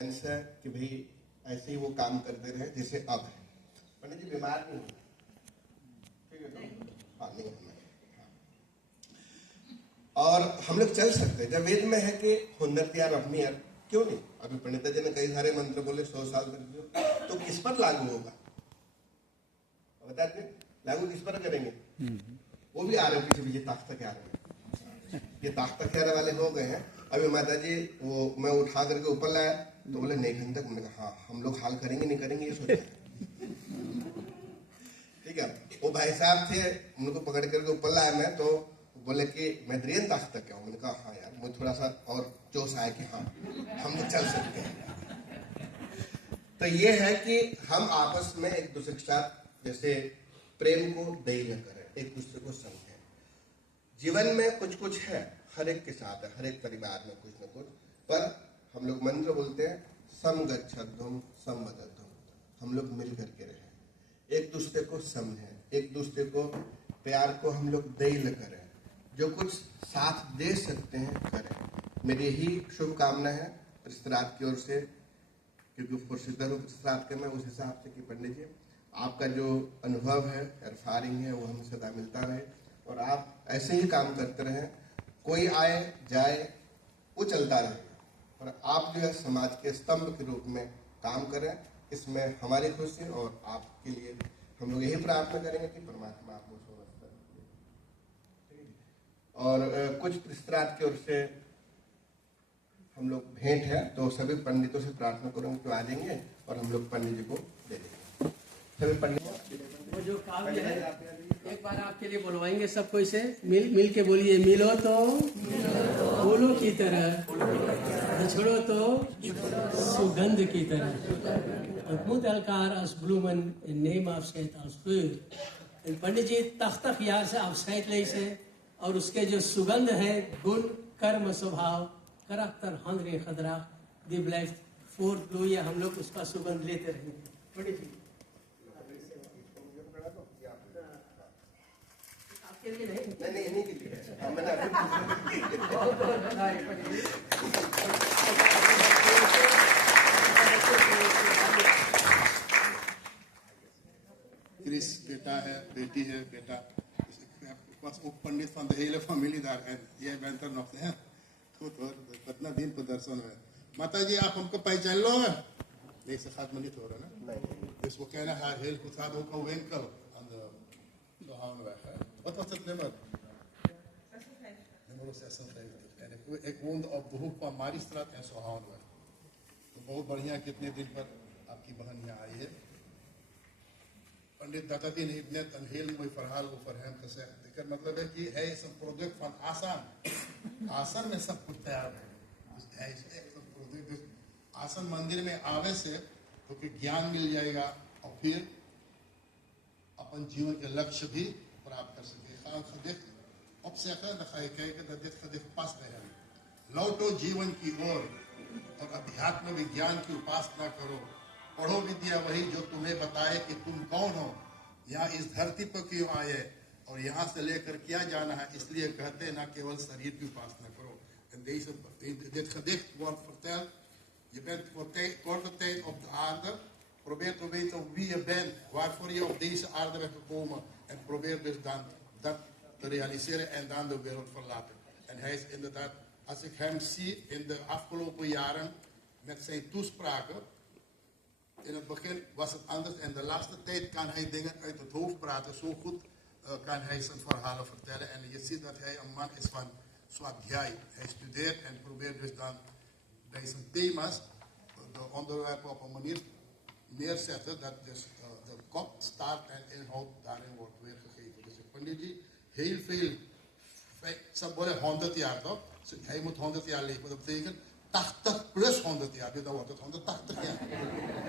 है कि भाई ऐसे ही वो काम करते रहे जैसे अब है। पंडित जी बीमार नहीं होना, ठीक है तो हाँ नहीं होना है। और हम लोग चल सकते हैं। जब वेद में है कि हुनर त्यार अपनी यार, क्यों नहीं? अभी पंडित जी ने कई सारे मंत्र बोले 100 साल तक, तो किस पर लागू होगा बताते? लागू किस पर करेंगे? वो भी आ रहे हैं पीछे पीछे ताख्ता के आ रहे हैं, ये ताख्ता क्यारे वाले हो गए हैं। अभी माता जी वो मैं उठा करके ऊपर लाया तो बोले नहीं घंटे, मैंने कहा हाँ हम लोग हाल करेंगे नहीं करेंगे ये सोचा। ठीक है, वो भाई साहब थे, उनको पकड़ करके ऊपर लाया मैं, तो बोले कि मैं द्रियन ताख्ता क्या हूँ? मैंने कहा हाँ यार, मुझे थोड़ा सा और जोश आया कि हाँ हम लोग चल सकते हैं। तो ये है कि हम आपस में एक दूसरे के साथ जैसे प्रेम को धैर्य करें, एक दूसरे को समझें। जीवन में कुछ कुछ है, हर एक के साथ है, हर एक परिवार में कुछ न कुछ, पर हम लोग मंत्र बोलते हैं समगच्छध्वम समवदध्वम, हम लोग मिल करके रहें, एक दूसरे को समझें, एक दूसरे को प्यार को हम लोग दैल करें, जो कुछ साथ दे सकते हैं करें। मेरी यही शुभकामना है प्रस्तरात की ओर से, क्योंकि प्रसिद्ध प्रस्तरात के मैं उस हिसाब से कि पंडित जी आपका जो अनुभव है, एरफारिंग है, वो हमें सदा मिलता रहे और आप ऐसे ही काम करते रहें। कोई आए जाए वो चलता रहे, और आप जो है समाज के स्तंभ के रूप में काम करें, इसमें हमारी खुशी और आपके लिए हम लोग यही प्रार्थना करेंगे कि परमात्मा आपको स्वस्थ रखे। और कुछ प्रस्तरात की ओर से हम लोग भेंट है, तो सभी पंडितों से प्रार्थना करूंगा कि आ जाएंगे और हम लोग पंडित जी को दे देंगे। सभी पंडित वो जो काव्य है एक बार आपके लिए बुलवाएंगे सबको, इसे मिल के बोलिए। मिलो तो फूलों की तरह, छोड़ो तो सुगंध की तरह। Het moet elkaar als bloemen en neem afscheid als geur. En पंडित जी तख्त यार से afscheid lezen और उसके जो सुगंध है, गुण, कर्म, स्वभाव, karakter, handelen, gedrag, die blijft voortbloeien. हम लोग उसका सुगंध लेते रहेंगे। पंडित जी आपके लिए नहीं, नहीं के लिए मैंने Chris बेटा है, बेटी है, बेटा was ook pandit van de hele familie daar en jij bent er nog, hè? Goed hoor, dat na दिन प्रदर्शन है। माता जी आप हमको पहचान लो है? Nee, ze gaat me niet horen, hè? Dus we kennen haar heel goed. Ze had ook een winkel aan de Zohanweg, hè? Wat was het nummer? 56. Nummer 56. En ik woonde op de hoek van Mariestraat en Zohanweg. तो बहुत बढ़िया कितने दिन पर आपकी बहन यहाँ आई है। पंडित दादाजी ने इतने heel mooi verhaal over hem gezegd. Het मतलब है कि hij is een product van आसान। आसान में सब कुछ तैयार है। dus hij is echt een product। dus आसान मंदिर में आवे से तो कि ज्ञान मिल जाएगा और फिर अपन जीवन के लक्ष्य भी प्राप्त कर सके। gaan gedicht opzeggen, dan ga je kijken dat dit gedicht past bij hem। लौटो जीवन की ओर और अध्यात्म विज्ञान की उपासना करो। पढ़ो विद्या वही जो तुम्हें बताए कि तुम कौन हो, यहाँ इस धरती पर क्यों आए और यहाँ से लेकर क्या जाना है। इसलिए कहते हैं ना केवल शरीर की उपासना करो। En dit gedicht wordt verteld, je bent voor korte tijd op de aarde, probeer te weten wie je bent, waarvoor je op deze aarde bent gekomen en probeer dus dan dat te realiseren en dan de wereld verlaten. En hij is inderdaad, als ik hem zie in de afgelopen jaren met zijn toespraken, in het begin was het anders en de laatste tijd kan hij dingen uit het hoofd praten. Zo goed kan hij zijn verhalen vertellen. En je ziet dat hij een man is van Swadhyay. Hij studeert en probeert dus dan bij zijn thema's de onderwerpen op een manier neerzetten dat dus de kop, staart en inhoud daarin wordt weergegeven. Dus Panditji, heel veel, ze 100 jaar toch? Hij moet 100 jaar leven. Dat betekent 80 plus 100 jaar, dus dan wordt het 180 jaar.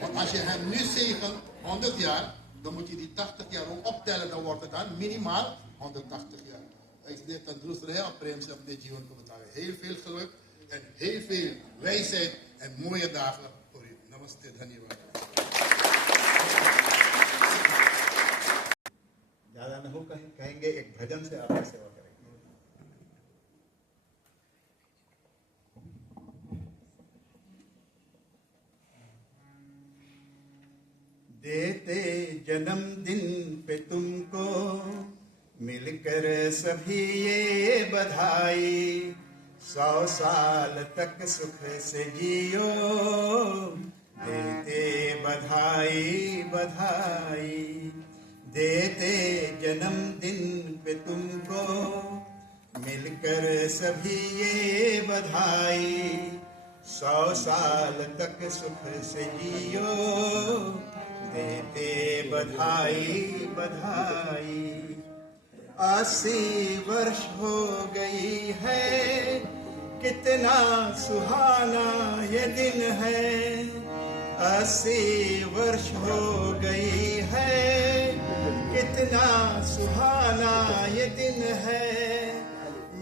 Want als je hem nu zegent 100 jaar, dan moet je die 80 jaar ook optellen, dan wordt het dan minimaal 180 jaar. Ik denk dat Droes er heel prem op dit जीवन को बतावे। heel veel geluk en heel veel wijsheid en mooie dagen voor u। Namaste, धन्यवाद। ज्यादा न हो कहेंगे, एक भजन से आपकी सेवा करेंगे। देते जन्मदिन पे तुमको मिलकर सभी ये बधाई, 100 साल तक सुख से जियो, देते बधाई बधाई। देते जन्मदिन पे तुमको मिलकर सभी ये बधाई, 100 साल तक सुख से जियो, देते बधाई बधाई। 80 वर्ष हो गई है, कितना सुहाना ये दिन है। 80 वर्ष हो गई है, कितना सुहाना ये दिन है।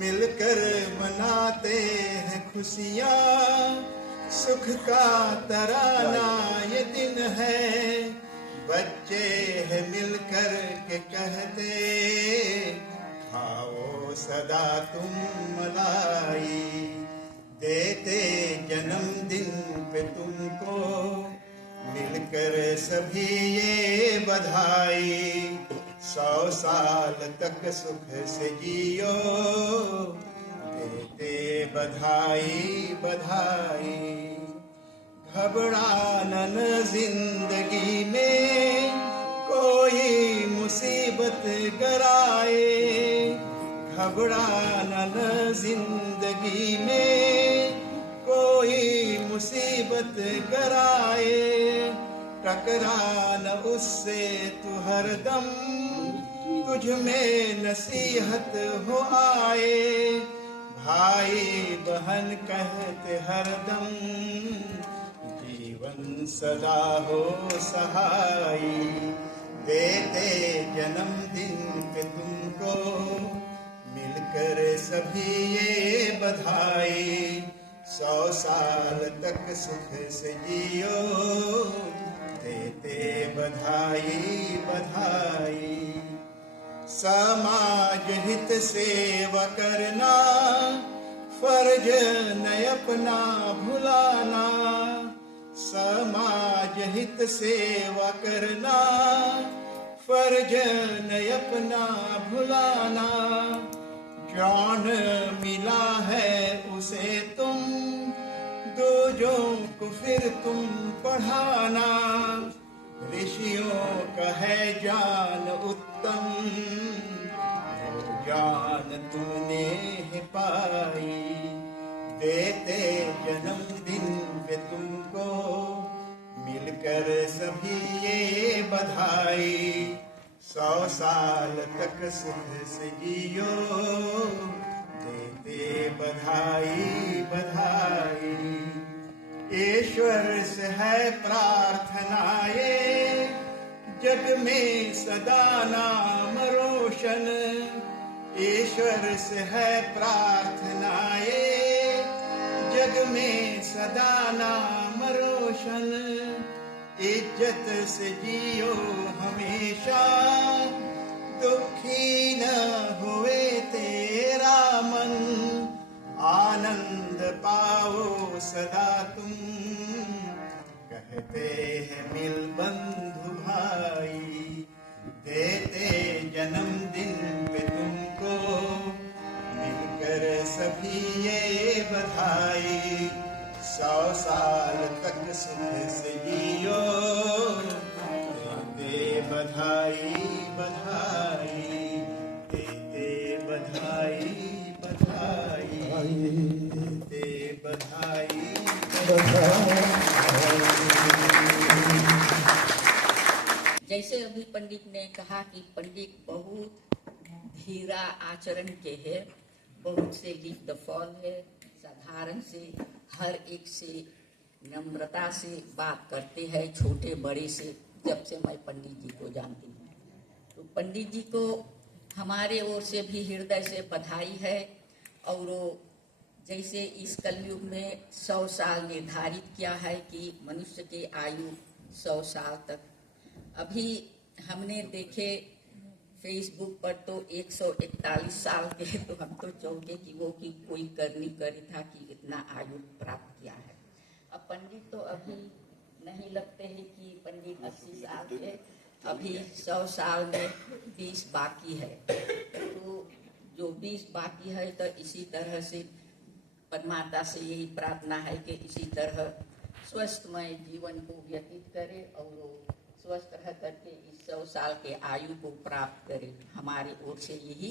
मिलकर मनाते हैं खुशियाँ, सुख का तराना ये दिन है। बच्चे हैं मिलकर के कहते, खाओ सदा तुम मलाई, देते जन्मदिन पे तुमको मिलकर सभी ये बधाई, 100 साल तक सुख से जियो, देते बधाई बधाई। घबराना न जिंदगी में कोई मुसीबत गराए, घबराना न जिंदगी में कोई मुसीबत गराए। टकराना उससे तू हरदम, तुझ में नसीहत हो आए। भाई बहन कहते हरदम, जीवन सदा हो सहाई, देते जन्मदिन पे तुमको मिलकर सभी ये बधाई, 100 साल तक सुख से जियो, देते बधाई बधाई। समाज हित सेवा करना फर्ज न अपना भुलाना, समाज हित सेवा करना फर्ज न अपना भुलाना। जान मिला है उसे तुम, दूजों को फिर तुम पढ़ाना। ऋषियों का है जान उत्तम, जान तुमने है पाई, देते जन्मदिन पे तुमको मिलकर सभी ये बधाई, 100 साल तक सुख से जियो, देते बधाई बधाई। ईश्वर से है प्रार्थनाए, जग में सदा नाम रोशन। ईश्वर से है प्रार्थनाए, जग में सदा नाम रोशन। इज्जत से जियो हमेशा, दुखी न हुए तेरा मन। आनंद पाओ सदा तुम, कहते हैं मिल बंधु भाई, देते जन्मदिन पे तुमको मिलकर सभी ये बधाई, 100 साल तक सुख से जियो, देते बधाई बधाई, देते बधाई बधाई, देते बधाई जैसे अभी पंडित ने कहा कि पंडित बहुत धीरा आचरण के है, बहुत से लीव द फॉल है, साधारण से हर एक से नम्रता से बात करते हैं, छोटे बड़े से। जब से मैं पंडित जी को जानती हूँ, तो पंडित जी को हमारे ओर से भी हृदय से बधाई है। और जैसे इस कलयुग में 100 साल निर्धारित किया है कि मनुष्य की आयु 100 साल तक। अभी हमने देखे फेसबुक पर तो 141 साल के, तो हम तो चौंके कि वो कि कोई करनी करी था कि इतना आयु प्राप्त किया है। अब पंडित तो अभी नहीं नहीं लगते हैं कि पंडित 80 साल के, अभी 100 साल में 20 बाकी है। तो जो 20 बाकी है, तो इसी तरह से परमात्मा से यही प्रार्थना है कि इसी तरह स्वस्थमय जीवन को व्यतीत करे और वो स्वस्थ रह करके इस 100 साल के आयु को प्राप्त करे। हमारी ओर से यही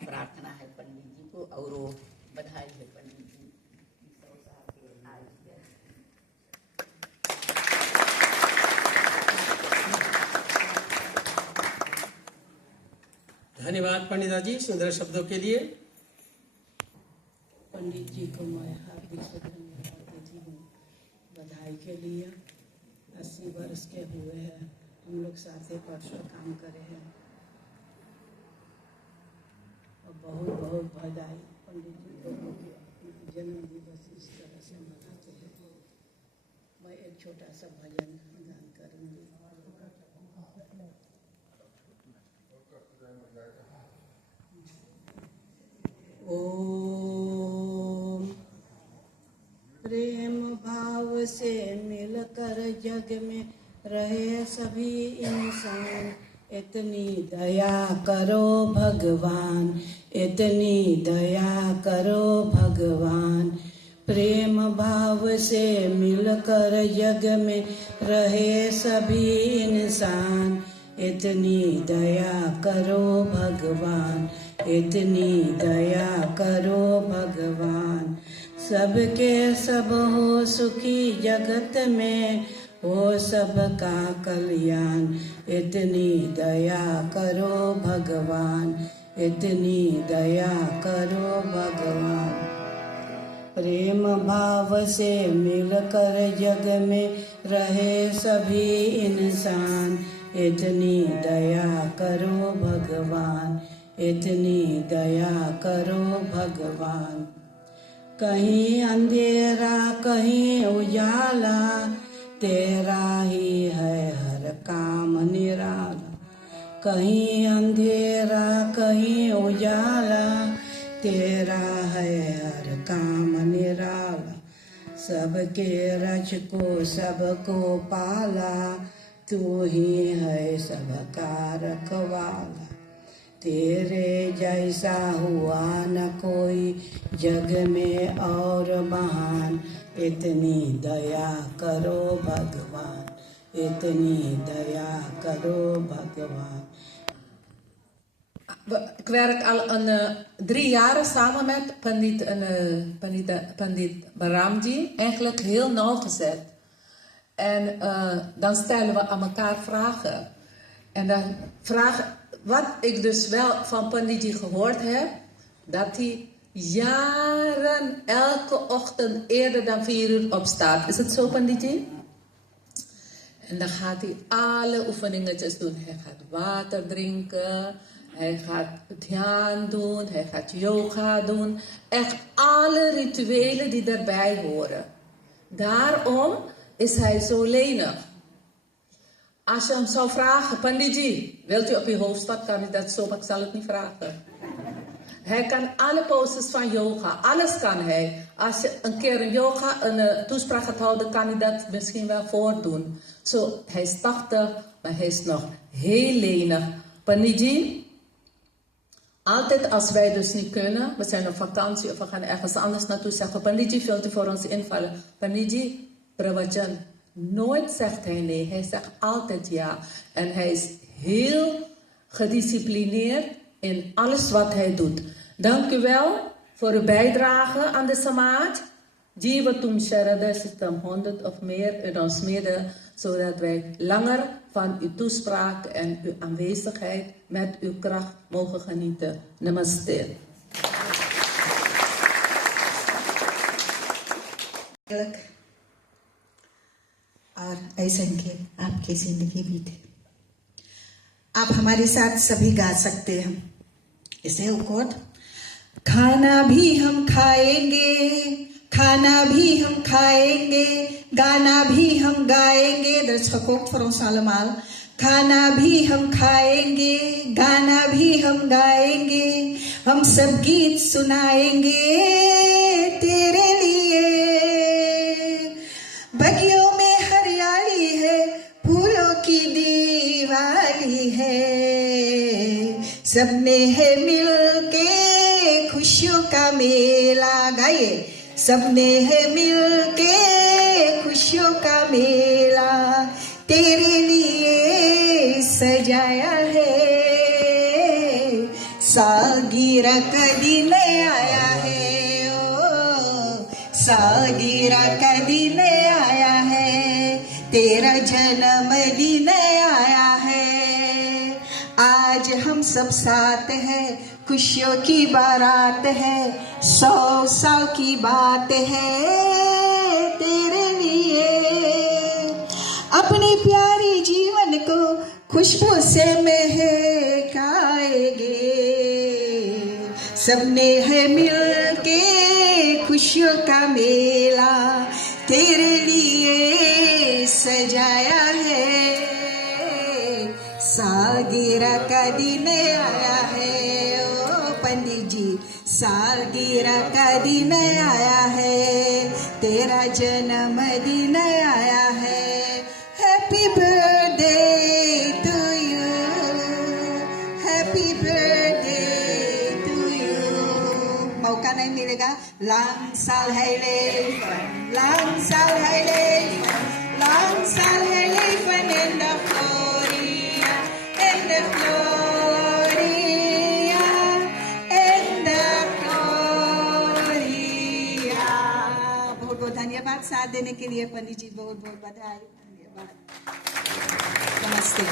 प्रार्थना है पंडित जी को, और वो बधाई है पंडित जी 100 साल के आयु के। धन्यवाद पंडिता जी सुंदर शब्दों के लिए। पंडित जी को मैं हार्दिक से धन्यवाद देती हूँ बधाई के लिए। 80 वर्ष के हुए हैं, हम लोग साथ ही परसों काम करे हैं, और बहुत बहुत बधाई पंडित जी को अपना जन्म दिवस इस तरह से मनाते हैं। मैं एक छोटा सा भजन गान करूँगी। ओम प्रेम भाव से मिलकर जग में रहे सभी इंसान, इतनी दया करो भगवान, इतनी दया करो भगवान। प्रेम भाव से मिलकर जग में रहे सभी इंसान, इतनी दया करो भगवान, इतनी दया करो भगवान। सबके सब हो सुखी जगत में, हो सबका कल्याण, इतनी दया करो भगवान, इतनी दया करो भगवान। प्रेम भाव से मिलकर जग में रहे सभी इंसान, इतनी दया करो भगवान, इतनी दया करो भगवान। कहीं अंधेरा कहीं उजाला, तेरा ही है हर काम निराला। कहीं अंधेरा कहीं उजाला, तेरा है हर काम निराला। सबके रच को सबको पाला, तू ही है सबका रखवाला। तेरे जैसा हुआ न कोई जग में और महान, इतनी दया करो भगवान, इतनी दया करो भगवान। Ik werk al 3 jaar samen met Pandit Baramji, eigenlijk heel nauwgezet. En dan stellen we aan elkaar vragen. En dan wat ik dus wel van Panditji gehoord heb, dat hij jaren elke ochtend eerder dan 4 uur opstaat. Is het zo, Panditji? En dan gaat hij alle oefeningetjes doen. Hij gaat water drinken, hij gaat dhyan doen, hij gaat yoga doen. Echt alle rituelen die daarbij horen. Daarom is hij zo lenig. Als je hem zou vragen, Panditji, wilt u op je hoofd stappen, kan hij dat zo, maar ik zal het niet vragen. Hij kan alle poses van yoga, alles kan hij. Als je een keer een toespraak gaat houden, kan hij dat misschien wel voordoen. Zo, hij is 80, maar hij is nog heel lenig. Panditji, altijd als wij dus niet kunnen, we zijn op vakantie of we gaan ergens anders naartoe, zeggen Panditji, wilt u voor ons invallen? Panditji, pravachan. Nooit zegt hij nee, hij zegt altijd ja. En hij is heel gedisciplineerd in alles wat hij doet. Dank u wel voor uw bijdrage aan de Samaj. Jivatum Sharada System 100 of meer in ons midden, zodat wij langer van uw toespraak en uw aanwezigheid met uw kracht mogen genieten. Namaste. और ऐसा कि आपकी जिंदगी भी थे। आप हमारे साथ सभी गा सकते हैं इसे कोट। खाना भी हम खाएंगे, खाना भी हम खाएंगे, गाना भी हम गाएंगे। दर्शकों फ्रॉस allemaal। खाना भी हम खाएंगे, गाना भी हम गाएंगे, हम सब गीत सुनाएंगे तेरे लिए। बगियों में हरियाली सबने है मिल के खुशियों का मेला गाइए। सबने है मिल के खुशियों का मेला तेरे लिए सजाया है। सालगिरह का दिन आया है, ओ सालगिरह का दिन आया है, तेरा जन्मदिन आया है। आज हम सब साथ हैं, खुशियों की बारात है, 100 साल की बात है तेरे लिए। अपने प्यारे जीवन को खुशबू से महकाएंगे। सबने है मिल के खुशियों का मेला तेरे लिए सजाया है। सालगिरह का दिन आया है, ओ पंडित जी सालगिरह का दिन आया है, तेरा जन्मदिन आया है। Happy birthday to you, happy birthday to you. मौका नहीं मिलेगा। लॉन्ग साल है लेफन, लॉन्ग साल है लेफन, लॉन्ग साल है लेफन in the Gloria, in the Gloria, in the Gloria। बहुत बहुत धन्यवाद साथ देने के लिए पंडित जी, बहुत बहुत बधाई, धन्यवाद, नमस्ते।